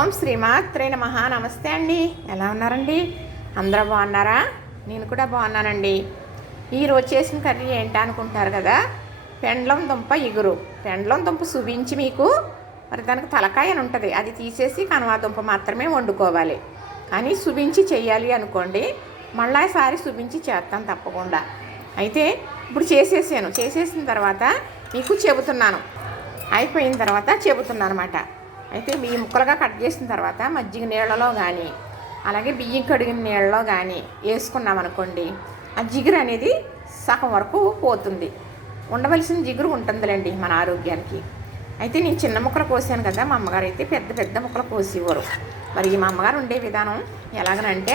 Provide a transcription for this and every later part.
ఓం శ్రీమాత్రే నమ. నమస్తే అండి. ఎలా ఉన్నారండి? అందరూ బాగున్నారా? నేను కూడా బాగున్నానండి. ఈరోజు చేసిన కర్రీ ఏంటా అనుకుంటారు కదా? పెండ్లం దుంప ఇగురు. పెండ్లం దుంప సువించి మీకు మరి దానికి తలకాయ అని ఉంటుంది. అది తీసేసి కనువా దుంప మాత్రమే వండుకోవాలి. కానీ సువించి చేయాలి అనుకోండి మళ్ళీసారి సువించి చేస్తాను తప్పకుండా. అయితే ఇప్పుడు చేసేసాను. చేసేసిన తర్వాత మీకు చెబుతున్నాను. అయిపోయిన తర్వాత చెబుతున్నాను అనమాట అయితే ఈ ముక్కలుగా కట్ చేసిన తర్వాత మజ్జిగ నీళ్ళలో కానీ అలాగే బియ్యం కడిగిన నీళ్ళలో కానీ వేసుకున్నాం అనుకోండి ఆ జిగురు అనేది సగం వరకు పోతుంది. ఉండవలసిన జిగురు ఉంటుందిలేండి మన ఆరోగ్యానికి. అయితే నేను చిన్న ముక్కలు కోసాను కదా మా అమ్మగారు అయితే పెద్ద పెద్ద ముక్కలు కోసేవారు. మరి ఈ మా అమ్మగారు ఉండే విధానం ఎలాగనంటే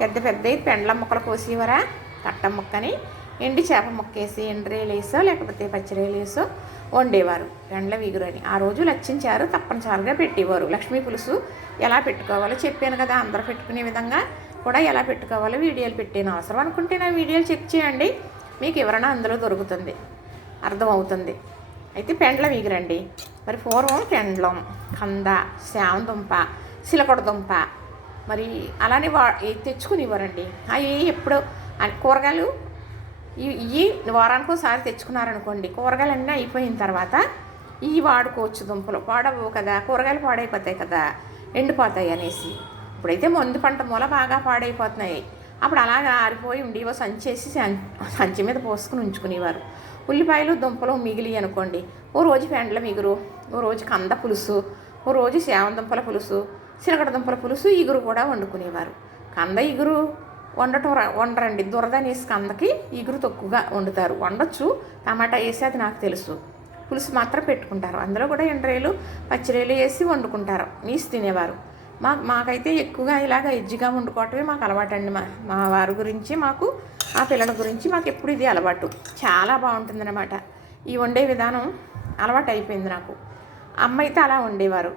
పెద్ద పెద్ద పెండ్ల ముక్కలు కోసేవారా కట్ట ముక్కని ఎండి చేప ముక్కేసి ఎండ్రేలు వేసో లేకపోతే పచ్చిరేలు వేసో వండేవారు. ఎండ్ల విగురని. ఆ రోజు లక్షించారు తప్పనిసరిగా పెట్టేవారు. లక్ష్మీ పులుసు ఎలా పెట్టుకోవాలో చెప్పాను కదా అందరూ పెట్టుకునే విధంగా కూడా ఎలా పెట్టుకోవాలో వీడియోలు పెట్టాను. అవసరం అనుకుంటే నా వీడియోలు చెక్ చేయండి. మీకు ఎవరైనా అందులో దొరుకుతుంది. అర్థమవుతుంది. అయితే పెండ్ల విగురండి. మరి పూర్వం పెండ్లం కంద శామదుంప సిలకొడ దుంప మరి అలానే వా తెచ్చుకునేవారండి. అవి ఎప్పుడు కూరగాయలు ఇవి ఇవి వారానికి ఒకసారి తెచ్చుకున్నారనుకోండి కూరగాయలు అన్నీ అయిపోయిన తర్వాత ఇవి వాడుకోవచ్చు దుంపలు. పాడవు కదా కూరగాయలు పాడైపోతాయి కదా ఎండిపోతాయి అనేసి. ఇప్పుడైతే మందు పంట మూల బాగా పాడైపోతున్నాయి. అప్పుడు అలాగా ఆరిపోయి ఉండేవో సంచేసి సంచి మీద పోసుకుని ఉంచుకునేవారు. ఉల్లిపాయలు దుంపలు మిగిలి అనుకోండి ఓ రోజు పెండ్ల మిగురు ఓ రోజు కంద పులుసు ఓ రోజు సేవం దుంపల పులుసు సిలకడ దుంపల పులుసు ఇగురు కూడా వండుకునేవారు. కంద ఇగురు వండటం వండరండి. దురద అనేసి కందకి ఇగురు తక్కువగా వండుతారు. వండొచ్చు టమాటా వేసి అది నాకు తెలుసు. పులుసు మాత్రం పెట్టుకుంటారు. అందులో కూడా ఎండ్రేలు పచ్చిరేలు వేసి వండుకుంటారు. నీసి తినేవారు. మా మాకైతే ఎక్కువగా ఇలాగ ఎజ్జిగా వండుకోవటమే మాకు అలవాటండి మా మా వారి గురించి మాకు ఆ పిల్లల గురించి మాకు ఎప్పుడు ఇది అలవాటు. చాలా బాగుంటుందన్నమాట. ఈ వండే విధానం అలవాటు అయిపోయింది నాకు. అమ్మ అయితే అలా వండేవారు.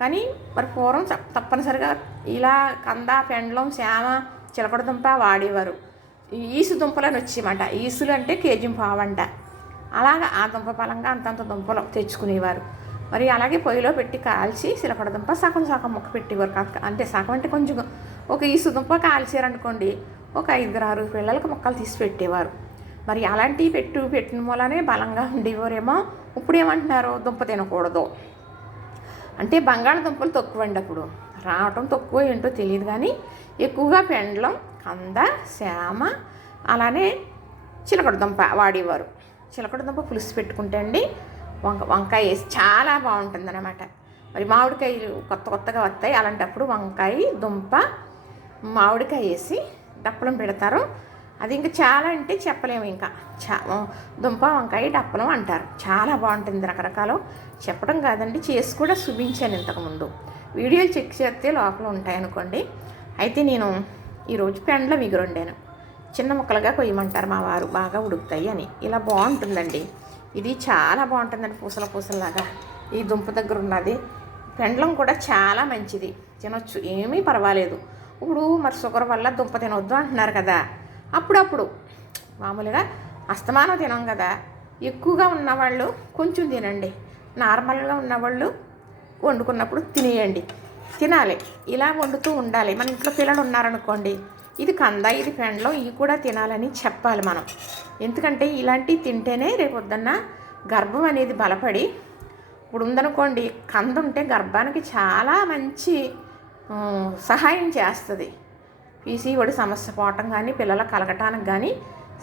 కానీ మరి పూర్వం తప్పనిసరిగా ఇలా కంద పెండలం శ్యామ చిలకడ దుంప వాడేవారు. ఈసు దుంపలని వచ్చేయమాట ఈసులు అంటే కేజీ పావంట అలాగా ఆ దుంప పలంగా అంతంత దుంపలు తెచ్చుకునేవారు. మరి అలాగే పొయ్యిలో పెట్టి కాల్చి చిలకడదుంప సగం సగం ముక్క పెట్టేవారు కాక- అంటే సగం అంటే కొంచెం ఒక ఈసు దుంప కాల్చారనుకోండి ఒక ఐదుగురు ఆరు పిల్లలకు మొక్కలు తీసి పెట్టేవారు. మరి అలాంటివి పెట్టు పెట్టిన మూలనే బలంగా ఉండేవారేమో. ఇప్పుడు ఏమంటున్నారు? దుంప తినకూడదు. అంటే బంగాళదుంపలు తక్కువ అండి అప్పుడు. రావటం తక్కువ ఏంటో తెలియదు కానీ ఎక్కువగా పెండలం కంద శ్యామ అలానే చిలకడదుంప వాడేవారు. చిలకడదుంప పులుసు పెట్టుకుంటే అండి వంక వంకాయ వేసి చాలా బాగుంటుంది అనమాట మరి మామిడికాయలు కొత్త కొత్తగా వస్తాయి అలాంటప్పుడు వంకాయ దుంప మామిడికాయ వేసి డప్పలం పెడతారు. అది ఇంకా చాలా అంటే చెప్పలేము ఇంకా. చా దుంప వంకాయ డప్పలం అంటారు. చాలా బాగుంటుంది రకరకాలు. చెప్పడం కాదండి చేసి కూడా చూపించాను ఇంతకుముందు వీడియోలు చెక్ చేస్తే లోపల ఉంటాయనుకోండి. అయితే నేను ఈరోజు పెండ్ల విగురొండాను చిన్న ముక్కలుగా కొయ్యమంటారు మా వారు బాగా ఉడుకుతాయి అని. ఇలా బాగుంటుందండి. ఇది చాలా బాగుంటుందండి పూసల పూసలాగా ఈ దుంప దగ్గర ఉన్నది. పెండ్లం కూడా చాలా మంచిది. తినొచ్చు. ఏమీ పర్వాలేదు. ఇప్పుడు మరి షుగర్ వల్ల దుంప తినొద్దు అంటున్నారు కదా. అప్పుడప్పుడు మామూలుగా అస్తమానం తినం కదా. ఎక్కువగా ఉన్నవాళ్ళు కొంచెం తినండి. నార్మల్గా ఉన్నవాళ్ళు వండుకున్నప్పుడు తినేయండి. తినాలి. ఇలా వండుతూ ఉండాలి. మన ఇంట్లో పిల్లలు ఉన్నారనుకోండి ఇది కంద ఇది పెండ్లో ఇవి కూడా తినాలని చెప్పాలి మనం. ఎందుకంటే ఇలాంటివి తింటేనే రేపొద్దున్న గర్భం అనేది బలపడి ఇప్పుడు ఉందనుకోండి కంద ఉంటే గర్భానికి చాలా మంచి సహాయం చేస్తుంది. పీసీఓడి సమస్య పోవటం కానీ పిల్లల కలగటానికి కానీ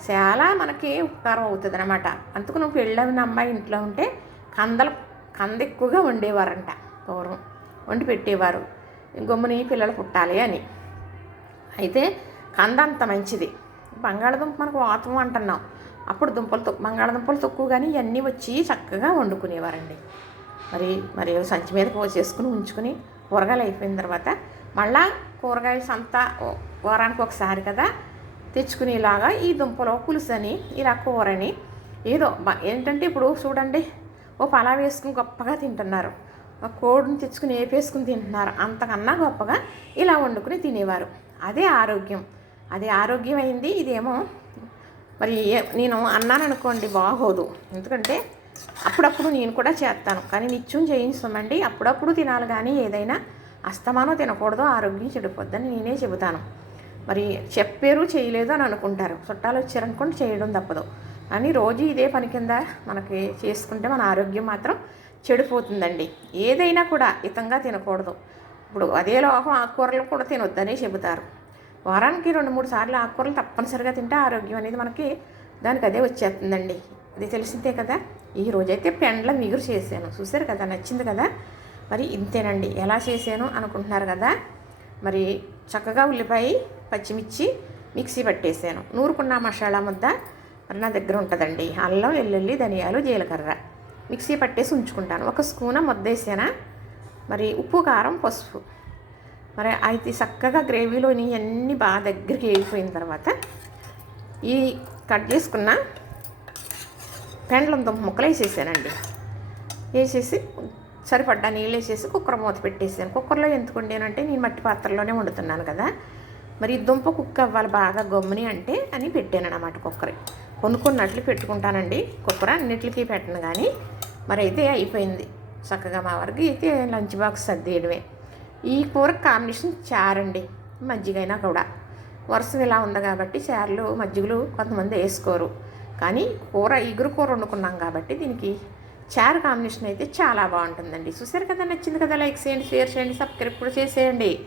చాలా మనకి ఉపకారం అవుతుంది అనమాట అందుకు నువ్వు పెళ్ళిన అమ్మాయి ఇంట్లో ఉంటే కందలు కంద ఎక్కువగా వండేవారంట. పూర్వం వండి పెట్టేవారు. గమ్ముని పిల్లలు పుట్టాలి అని. అయితే కంద అంత మంచిది. బంగాళదుంప మనకు వాతం అంటున్నాం. అప్పుడు దుంపలు తొక్కు బంగాళదుంపలు తక్కువ కానీ ఇవన్నీ వచ్చి చక్కగా వండుకునేవారండి. మరి మరి సంచి మీద పోసేసుకుని ఉంచుకుని కూరగాయలు అయిపోయిన తర్వాత మళ్ళా కూరగాయలు సంత వారానికి ఒకసారి కదా తెచ్చుకునేలాగా ఈ దుంపలో పులుసు అని ఇలా కూరని ఏదో ఏంటంటే ఇప్పుడు చూడండి ఓ పలా వేసుకుని గొప్పగా తింటున్నారు. కోడిని తెచ్చుకుని వేపేసుకుని తింటున్నారు. అంతకన్నా గొప్పగా ఇలా వండుకుని తినేవారు. అదే ఆరోగ్యం. అది ఆరోగ్యం అయింది ఇదేమో మరి ఏ- నేను అన్నాను అనుకోండి బాగోదు. ఎందుకంటే అప్పుడప్పుడు నేను కూడా చేస్తాను. కానీ నిత్యం చేయించామండి అప్పుడప్పుడు తినాలి కానీ ఏదైనా అస్తమానం తినకూడదు. ఆరోగ్యం చెడిపోద్దని నేనే చెబుతాను. మరి చెప్పారు చేయలేదు అని అనుకుంటారు. చుట్టాలు వచ్చారనుకోండి చేయడం తప్పదు. కానీ రోజు ఇదే పని కింద మనకి చేసుకుంటే మన ఆరోగ్యం మాత్రం చెడిపోతుందండి. ఏదైనా కూడా హితంగా తినకూడదు. ఇప్పుడు అదే లోహం ఆకుకూరలు కూడా తినొద్దని చెబుతారు. వారానికి రెండు మూడు సార్లు ఆకుకూరలు తప్పనిసరిగా తింటే ఆరోగ్యం అనేది మనకి దానికి అదే వచ్చేస్తుందండి. అది తెలిసిందే కదా? ఈ రోజైతే పెండ్ల మిగురు చేశాను. చూసారు కదా? నచ్చింది కదా? మరి ఇంతేనండి. ఎలా చేశాను అనుకుంటున్నారు కదా? మరి చక్కగా ఉల్లిపాయ పచ్చిమిర్చి మిక్సీ పట్టేసాను నూరుకున్న మసాలా ముద్ద మరి నా దగ్గర ఉంటుందండి. అల్లం వెల్లుల్లి ధనియాలు జీలకర్ర. మిక్సీ పట్టేసి ఉంచుకుంటాను. ఒక స్పూన ముద్దేసానా? మరి ఉప్పు కారం పసుపు. మరి అయితే చక్కగా గ్రేవీలోని అన్నీ బాగా దగ్గరికి వేగిపోయిన తర్వాత ఈ కట్ చేసుకున్న పెండ్లం దుంప ముక్కలు వేసేసానండి. వేసేసి సరిపడ్డా నీళ్ళు వేసేసి కుక్కర్ మూత పెట్టేసాను. కుక్కర్లో ఎందుకు వండానంటే నేను మట్టి పాత్రలోనే వండుతున్నాను కదా. మరి దుంప కుక్క అవ్వాలి బాగా గమ్ముని అంటే అని పెట్టాను అనమాట కుక్కర్. కొనుక్కున్నట్లు పెట్టుకుంటానండి. కుక్కర్ అన్నిటికీ పెట్టను కానీ మరి అయితే అయిపోయింది. చక్కగా మా వరకు అయితే లంచ్ బాక్స్ సర్దేయడమే. ఈ కూర కాంబినేషన్ చారండి మజ్జిగైనా కూడా. వరుస ఇలా ఉంది కాబట్టి చారులు మజ్జిగలు కొంతమంది వేసుకోరు. కానీ కూర ఇగురు కూర వండుకున్నాం కాబట్టి దీనికి చారు కాంబినేషన్ అయితే చాలా బాగుంటుందండి. చూసారు కదా నచ్చింది కదా లైక్ చేయండి షేర్ చేయండి సబ్స్క్రైబ్ కూడా చేసేయండి.